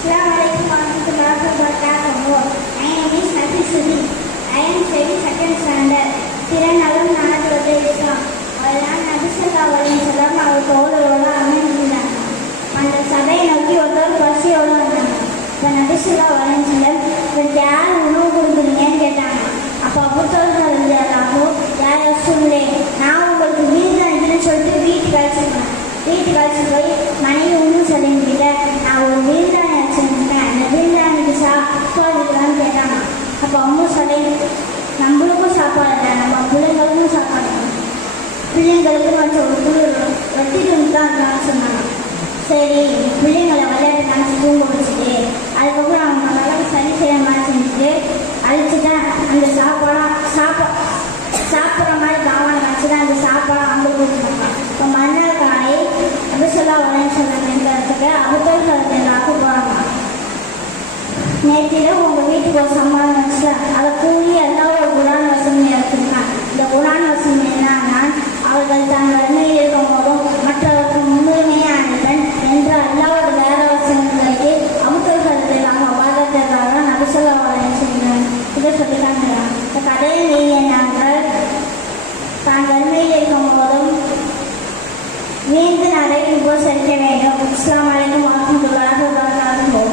Assalamualaikum warahmatullahi wabarakatuh. My name is Nafisuddin. I am studying second standard. திறனலும் நாடுவது இஸ்லாம். அதனால் நபி ஸல்லல்லாஹு அலைஹி வஸல்லம் அவர் தோழரோடு அமர்ந்திருந்தாங்க. அந்த சபையை நோக்கி ஒருத்தர் பசியோடு வந்தாங்க. இப்போ நபி ஸல்லல்லாஹு அலைஹி வஸல்லம் இவருக்கு யார் உணவு கொடுக்குறீங்கன்னு கேட்டாங்க. அப்போ அபூதல்ஹா ரலியல்லாஹு யார் ரசூலே, நான் உங்களுக்கு விருந்து அனுப்பின்னு சொல்லிட்டு வீட்டுக்கு அழைச்சிட்டு போய் மனைவி ஒன்றும் சொல்லிக்கிட்ட நான் ஒரு விருந்தாணி வச்சுருக்கேன், அந்த விருந்தாணிக்கு சாப்பாடுக்கலான்னு கேட்டாங்க. அப்போ அம்மா சொல்லி நம்மளுக்கும் சாப்பாடு இல்லை, நம்ம பிள்ளைங்களுக்கும் சாப்பாடு இல்லை, பிள்ளைங்களுக்கும் கொஞ்சம் ஒரு குளிர் வெட்டி துணி தான் இருக்கலாம்னு சொன்னாங்க. சரி பிள்ளைங்களை விளையாட்டு நினச்சி தூங்க வச்சுட்டு அதுக்கப்புறம் அவங்க நல்லா சரி செய்ய மாதிரி செஞ்சுட்டு அழிச்சுதான் அந்த சாப்பிட்ற மாதிரி தாவணம் வச்சு தான் அந்த சாப்பாடு அவங்க கொடுத்துருக்காங்க. இப்போ மறுநாள் காலை நபி ஸல்லல்லாஹு அலைஹி வஸல்லம் அபூதல்ஹா போகிறாங்க. நேற்றில் உங்கள் வீட்டுக்கு ஒரு சம்பாதம் வச்சுல அதை கூலி எல்லாம் ஒரு குரான் வசனம் எடுத்துருக்காங்க. இந்த குரான் வசனம் என்னன்னா, அவர்கள் தாங்கள் அருமையில் இருக்கும் போதும் மற்றவருக்கு முன்னுரிமையானவன் என்ற அல்லாவோட வேற வசனங்களுக்கு அபூதல்ஹா வாதத்திற்காக நபி ஸல்லல்லாஹு அலைஹி வஸல்லம் இதை சொல்லிக்காங்க. இந்த கதையை நீங்கள் தாங்கள் அருமையில் இருக்கும் போதும் மீண்டும் நிறைய உபசரிக்க வேண்டும். அஸ்ஸலாமு அலைக்கும்.